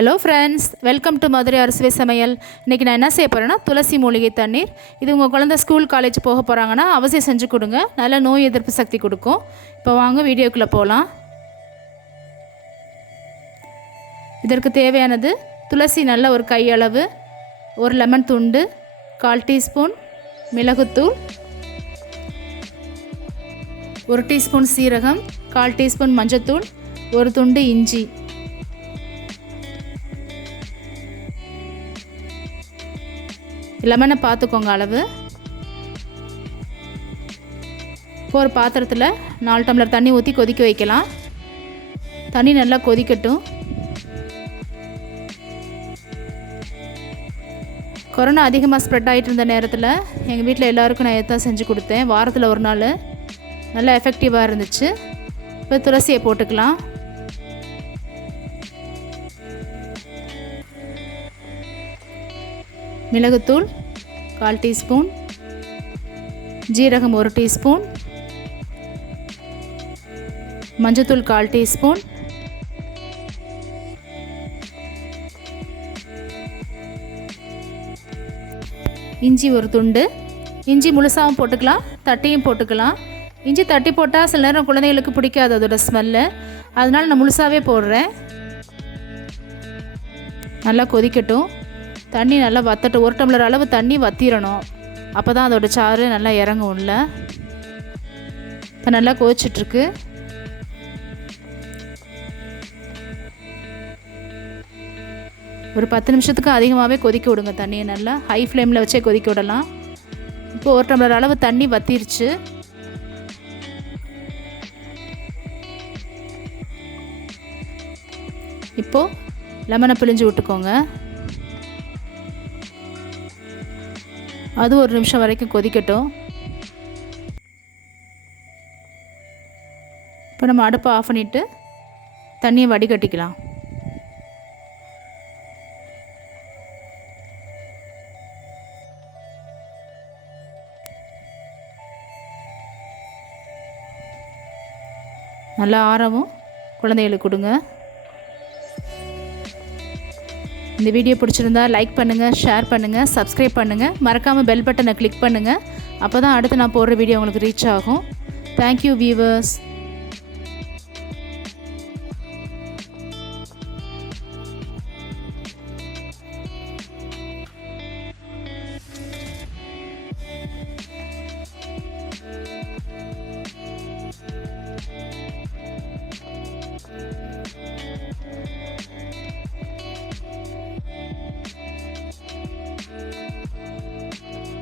Hello friends, welcome to Madurai அறுசுவை சமையல். இன்றைக்கி நான் என்ன செய்ய போகிறேன்னா துளசி மூலிகை தண்ணீர். இது உங்கள் குழந்தை ஸ்கூல் காலேஜ் போக போகிறாங்கன்னா அவசியம் செஞ்சு கொடுங்க. நல்ல நோய் எதிர்ப்பு சக்தி கொடுக்கும். இப்போ வாங்க வீடியோக்குள்ளே போகலாம். இதற்கு தேவையானது துளசி நல்ல ஒரு கையளவு, ஒரு லெமன் துண்டு, 1/4 டீஸ்பூன் மிளகுத்தூள், 1 டீஸ்பூன் சீரகம், 1/4 டீஸ்பூன் மஞ்சத்தூள், ஒரு துண்டு இஞ்சி. லெமனை பார்த்துக்கோங்க அளவு. இப்போ ஒரு பாத்திரத்தில் 4 டம்ளர் தண்ணி ஊற்றி கொதிக்க வைக்கலாம். தண்ணி நல்லா கொதிக்கட்டும். கொரோனா அதிகமாக ஸ்ப்ரெட் ஆகிட்டு இருந்த நேரத்தில் எங்கள் வீட்டில் எல்லாருக்கும் நான் எதாவது செஞ்சு கொடுத்தேன். வாரத்தில் ஒரு நாள் நல்லா எஃபெக்டிவாக இருந்துச்சு. இப்போ துளசியை போட்டுக்கலாம். மிளகுத்தூள் 1/4 டீஸ்பூன், ஜீரகம் 1 டீஸ்பூன், மஞ்சத்தூள் 1/4 டீஸ்பூன், இஞ்சி ஒரு துண்டு. இஞ்சி முழுசாகவும் போட்டுக்கலாம், தட்டியும் போட்டுக்கலாம். இஞ்சி தட்டி போட்டால் சில நேரம் குழந்தைகளுக்கு பிடிக்காது அதோட ஸ்மெல்லு, அதனால் நான் முழுசாகவே போடுறேன். நல்லா கொதிக்கட்டும். தண்ணி நல்லா வத்தட்டும். 1 டம்ளர் அளவு தண்ணி வத்திரணும். அப்போ தான் அதோடய சாறு நல்லா இறங்கும் உள்ள. இப்போ நல்லா கொதிச்சிட்ருக்கு. ஒரு 10 நிமிஷத்துக்கு அதிகமாகவே கொதிக்க விடுங்க. தண்ணியை நல்லா ஹை ஃப்ளேமில் வச்சே கொதிக்க விடலாம். இப்போ 1 டம்ளர் அளவு தண்ணி வத்திருச்சு. இப்போது லெமனை பிழிஞ்சு விட்டுக்கோங்க. அது 1 நிமிஷம் வரைக்கும் கொதிக்கட்டும். இப்போ நம்ம அடுப்பை ஆஃப் பண்ணிவிட்டு தண்ணியை வடிகட்டிக்கலாம். நல்லா ஆறவும் குழந்தைகளுக்கு கொடுங்க. இந்த வீடியோ பிடிச்சிருந்தா லைக் பண்ணுங்கள், ஷேர் பண்ணுங்கள், சப்ஸ்கிரைப் பண்ணுங்கள். மறக்காமல் பெல் பட்டனை கிளிக் பண்ணுங்கள். அப்போ தான் அடுத்து நான் போடுற வீடியோ உங்களுக்கு ரீச் ஆகும். Thank you viewers.